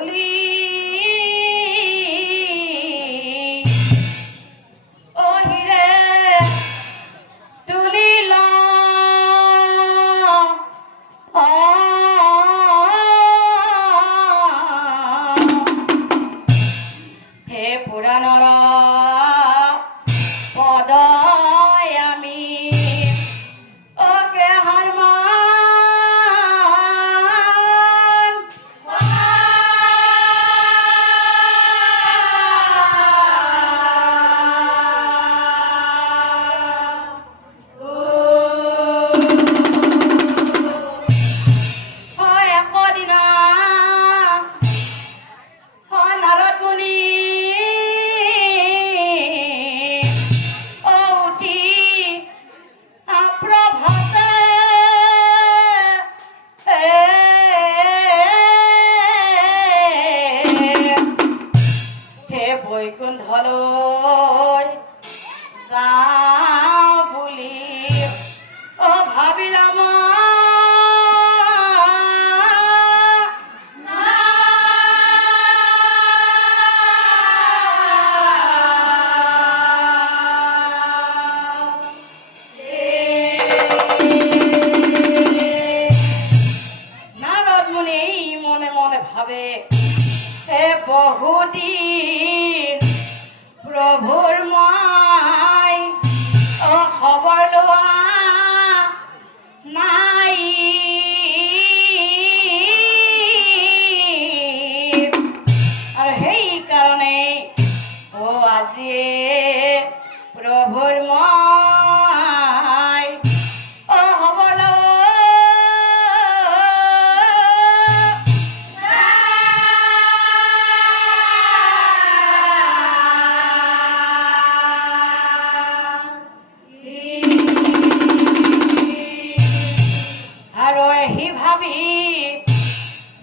তুলি ও হিরে তুলিল হে পুরাণর পদয় আমি ওকে হরমান একদিনা নারদ মুনি বৈকুণ্ঠলৈ যাওঁ বুলি ভাবিলাম নারদ মুনি মনে মনে ভাবে বহুদিন প্রভুর মাই খবর লোৱা নাই আৰু সেইকাৰণে আজি প্ৰভুৰ মাই খবৰ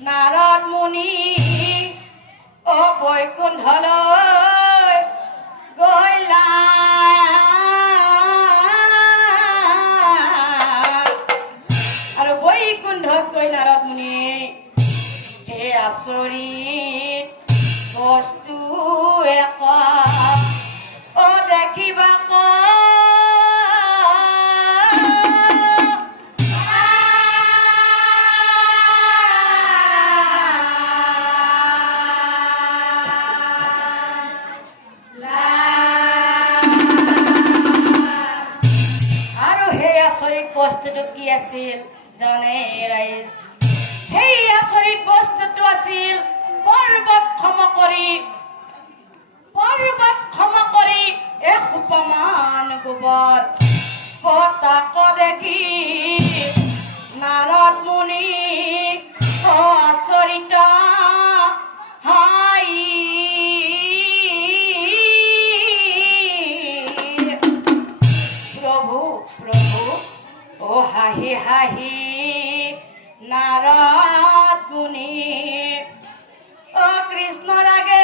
নাৰদ মুনি বৈকুণ্ঠলৈ গলা আৰু বৈকুণ্ঠত গৈ নাৰদ মুনি হে আচৰিত বস্তু এটা দেখিবা বস্তুটো কি আছিল জানে ৰাইজ সেই আচৰিত বস্তুটো আছিল পৰ্বত ক্ষমা কৰি এসোপামান গোবৰ তাক দেখি নাৰদ মুনি আচৰিত হাই প্ৰভু হাঁহি হাঁহি নাৰদ মুনি কৃষ্ণ লাগে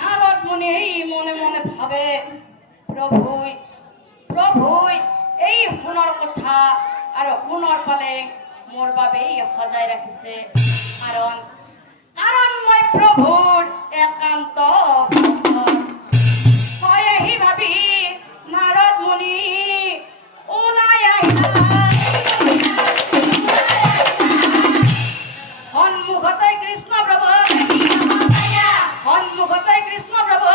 নাৰদ মুনি মনে মনে ভাবে, প্ৰভুই প্ৰভুই এই সোণৰ কথা আৰু সোণৰ পালে মোৰ বাবেই সজাই ৰাখিছে, কাৰণ মই প্ৰভুৰ একান্ত ভক্ত। হয় আহি ভাবি নাৰদ মুনি ওলাই আহিলা সন্মুখতে কৃষ্ণ প্ৰভু, সন্মুখতে কৃষ্ণ প্ৰভু।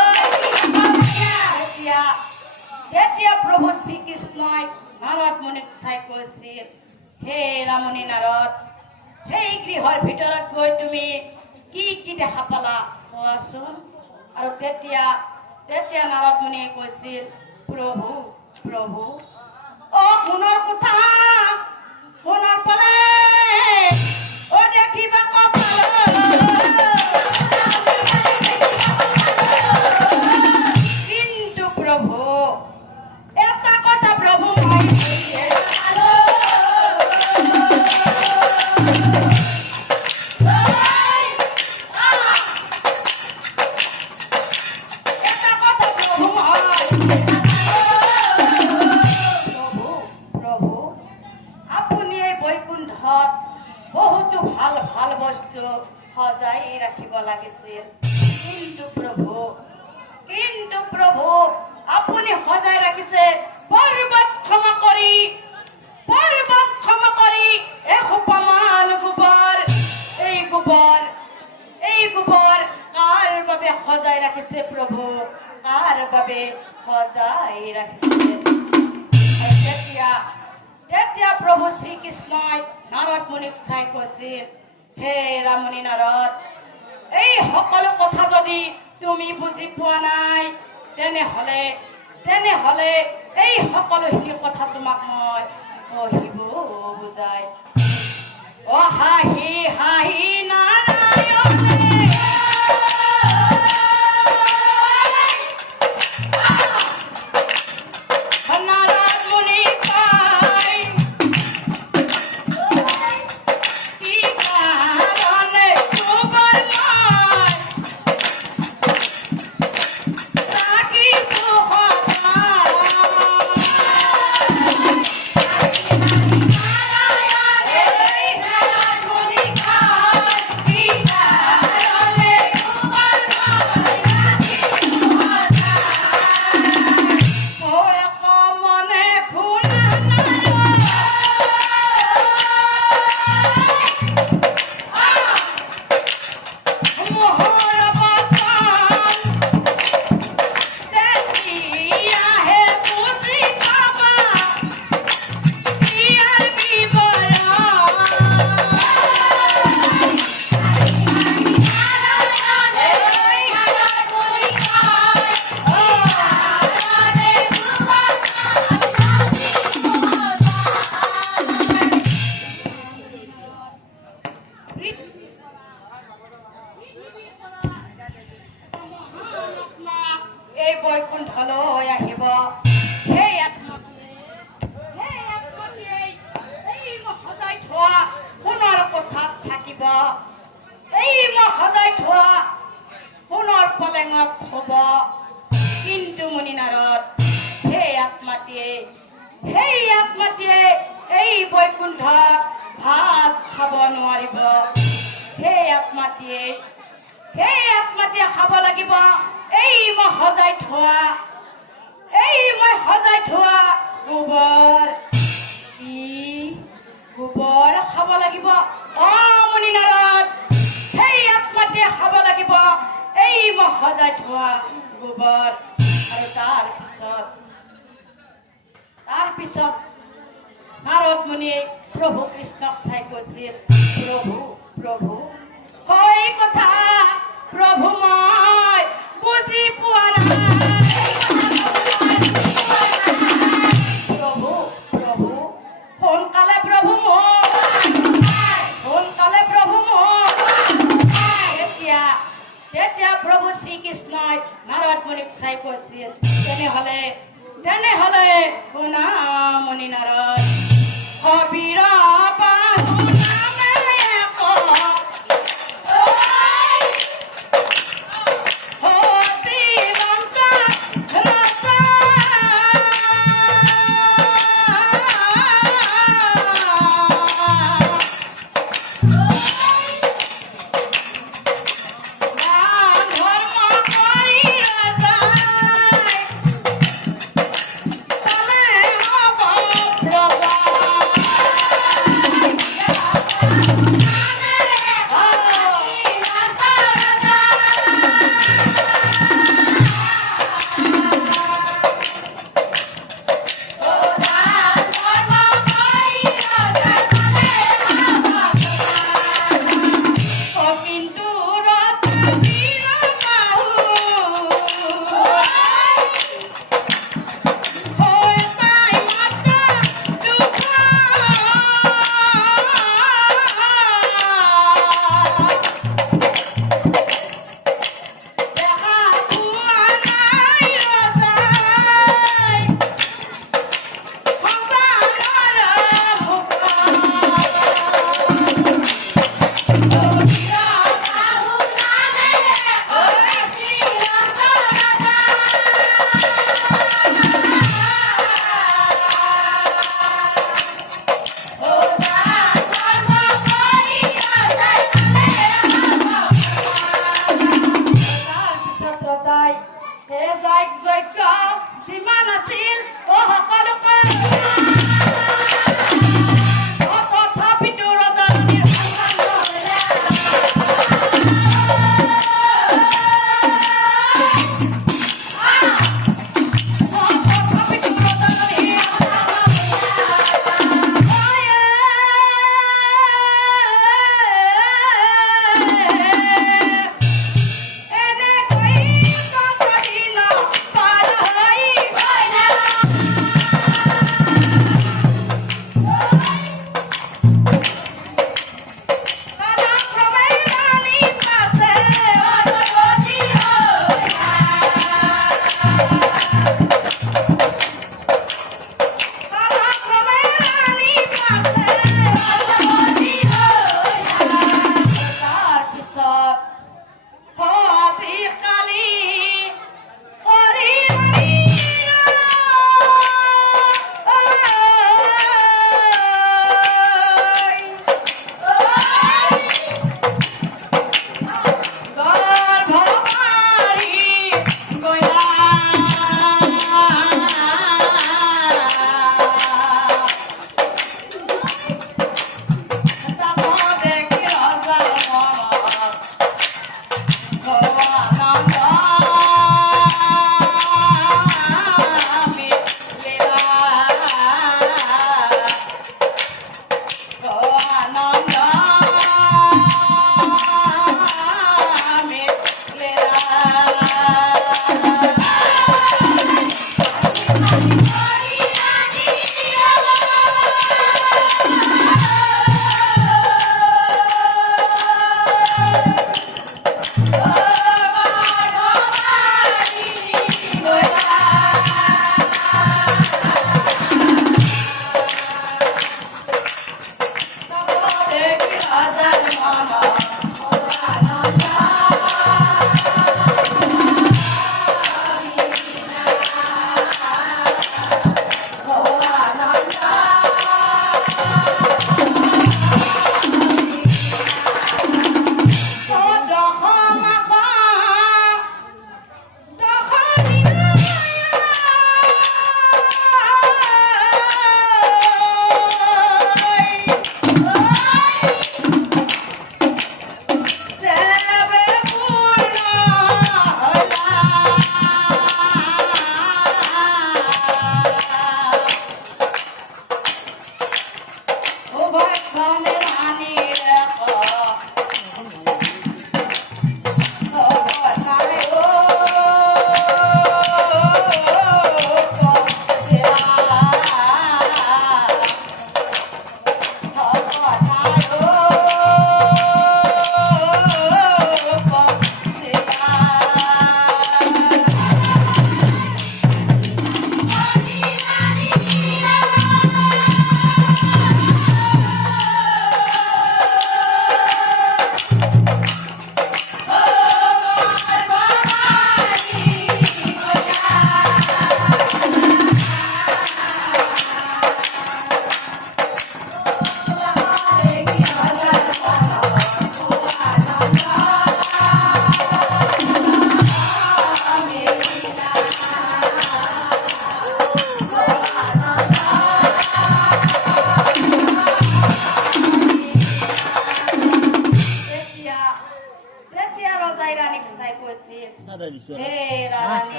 তেতিয়া প্ৰভু শ্ৰীকৃষ্ণই নাৰদ মুনিক চাই কৈছিল, হে ৰামণি নাৰদ, সেই গৃহৰ ভিতৰত গৈ তুমি কি কি দেখা পালা কোৱাচোন। আৰু তেতিয়া নাৰদ মুনিয়ে কৈছিল, প্ৰভু প্ৰভু অ সোণৰ কোঠা, সোণৰ পালে অ দেখিবা কপাল, কিন্তু প্ৰভু এটা কথা প্ৰভু মই বহুতো ভাল ভাল বস্তু সজাই ৰাখিব লাগিছিল, কিন্তু প্ৰভু আপুনি সজাই ৰাখিছে পৰ্বত ক্ষমা কৰি এসোপামান গোবৰ। এই গোবৰ কাৰ বাবে সজাই ৰাখিছে প্ৰভু, কাৰ বাবে সজাই ৰাখিছে। তেতিয়া প্ৰভু শ্ৰীকৃষ্ণই নাৰদ মুনিক চাই কৈছিল, হে ৰামণি নাৰদ, এই সকলো কথা যদি তুমি বুজি পোৱা নাই, তেনেহলে এই সকলোখিনি কথা তোমাক মই কৈব বুজাই। অ হাঁহি হাঁহি নাৰায়ণে নাৰদ মুনি পাই, কি কাৰণে তোমাৰ নাই ৰাখিছো এই বৈকুণ্ঠলৈ আহিব। সেই আত্মাটিয়ে এই সজাই থোৱা সোণৰ কোঠাত থাকিব, এই সজাই থোৱা সোণৰ পলেঙত শুব। কিন্তু মুনি নাৰদ, সেই আত্মাটিয়ে এই বৈকুণ্ঠত ভাত খাব নোৱাৰিব। সেই আত্মাটিয়ে খাব লাগিব এই মই সজাই থোৱা গোবৰ। গোবৰ খাব লাগিব। অ মুনি নাৰদ, সেই আত্মাটিয়ে খাব লাগিব এই মই সজাই থোৱা গোবৰ। আৰু তাৰ পিছত নাৰদ মুনিয়ে প্ৰভু কৃষ্ণক চাই কৈছিল, প্ৰভু হয় কথা প্ৰভু মই বুজি পোৱা নাই। প্ৰভু সোনকালে প্ৰভু মোক তেতিয়া প্ৰভু শ্ৰীকৃষ্ণই নাৰদ মুনিক চাই কৈছিল, তেনেহলে শুনা মুনি নাৰদ,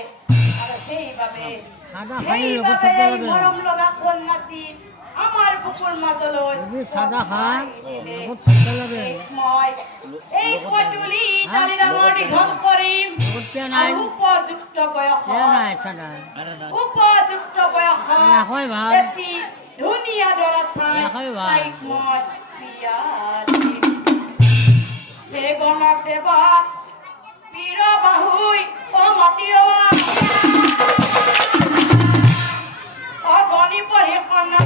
আৰ সেইভাবে সাদা খাই সেইভাবে এই মৰম লগা কন্যাটি আমাৰ বুকুৰ মাজলৈ যদি সাদা খাই দিলে। বহুত ঠাণ্ডা লাগে মই এই পদূলি ডালি ডাঙৰ দীঘল কৰিম বহুত নাই আৰু উপযুক্ত বয়সত নাই সাদা উপযুক্ত বয়সত নাখায় ভাল এটি ধুনীয়া দৰা চাই নাখায় ভাল তাইক মই বিয়া দিম। হে গণক দেৱ পীৰ বাহুই অ মাতিৱা অগণি পঢ়ি কন্যা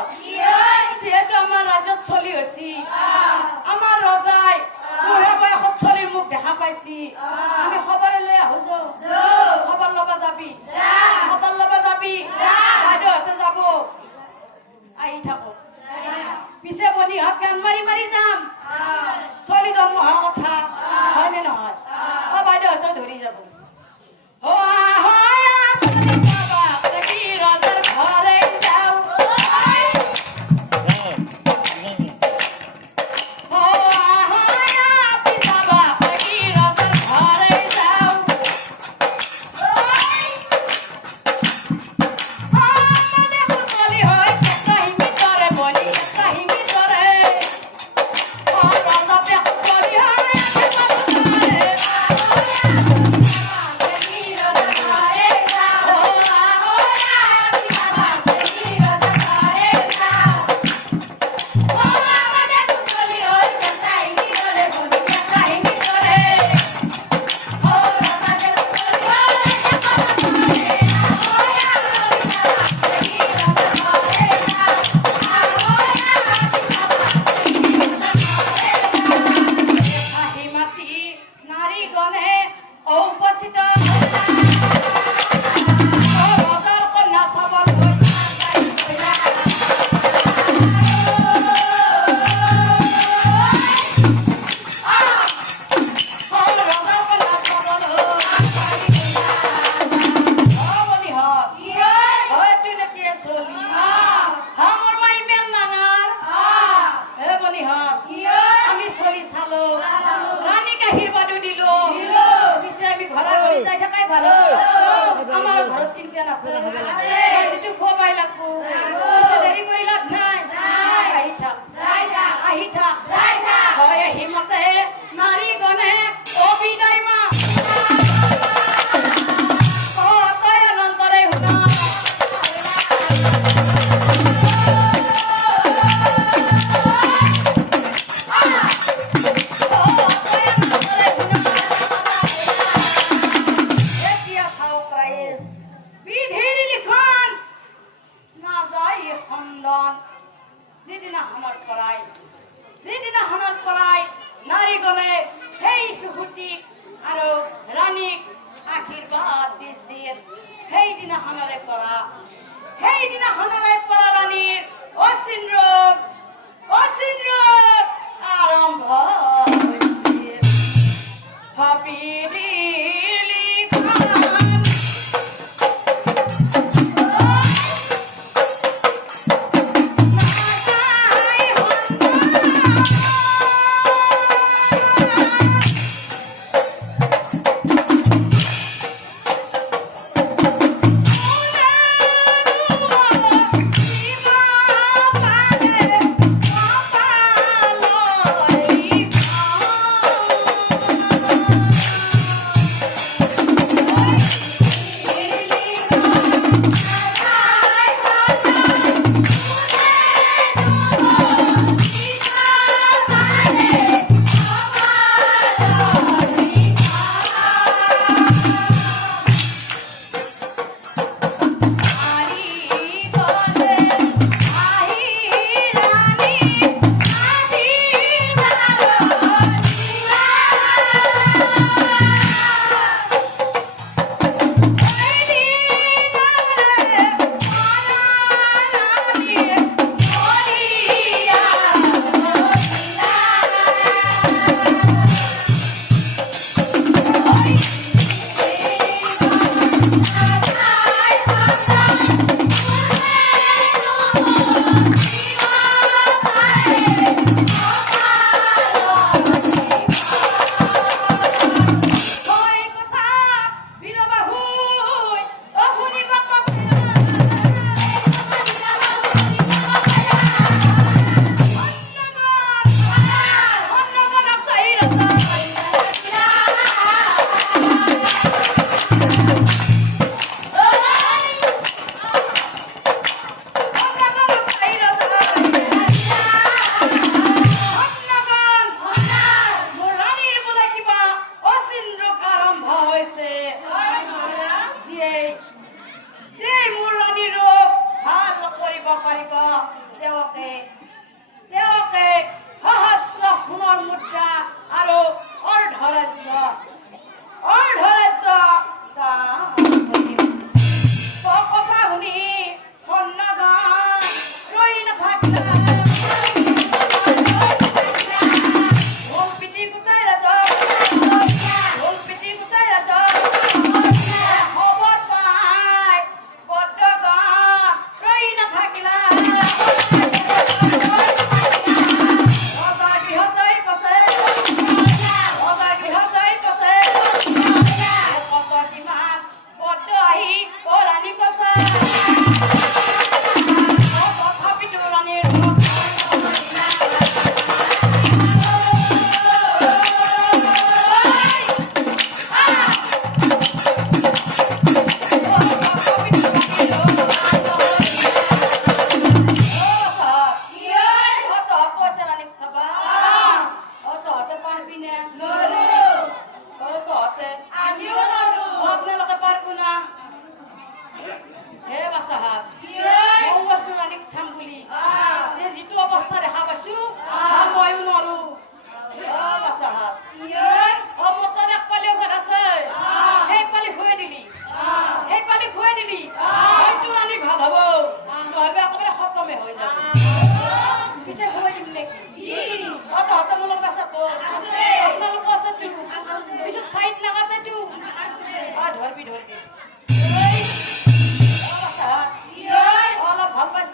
যিহেতু আমাৰ ৰাজ্যত চলি হৈছে আমাৰ ৰজাই বুঢ়া বয়সত চলিৰ মুখ দেখা পাইছি আমি খবৰ লৈ আহো খবৰ ল'ব যাবি খবৰ ল'ব যাবি বাইদেউহঁতে যাব আহি থাকো পিছে বনিহঁত গান মাৰি মাৰি যাম চলি জন্ম হোৱা কথা হয়নে নহয় বাইদেউহঁতে ধৰি যাব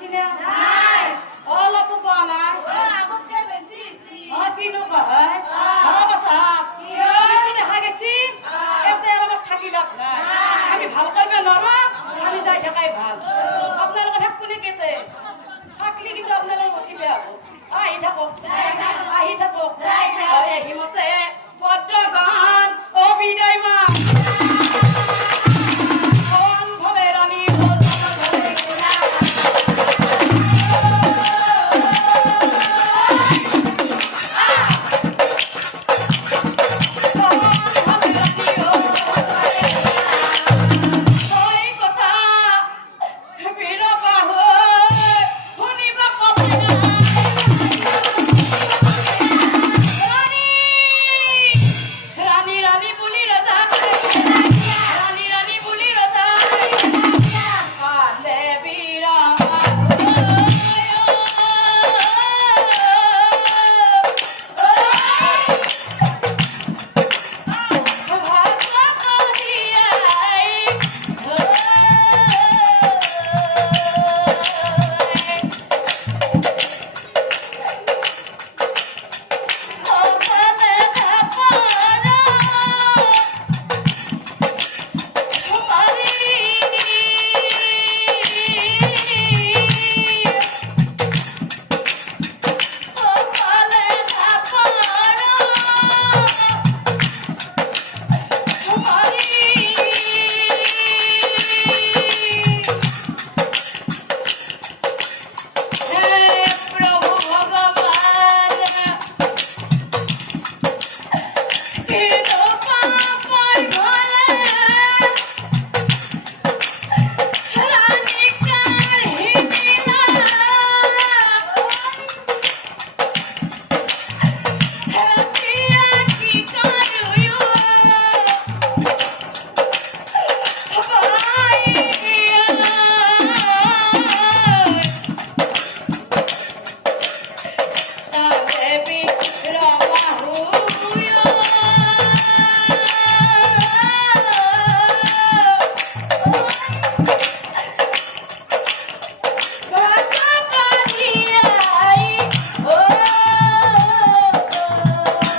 হৈছে না অলপো পোৱা নাই কিনো কয় বাছা দেখা গেছি এতে অলপ থাকি লাভ নাই আমি ভাল কৰিব নোৱাৰো আমি যাই থাকাই ভাল আপোনালোকে থাকবো নে কেতে থাকলি কিন্তু আপোনালোক অতি বেয়া হ'ব আহি থাকক এই হিমতে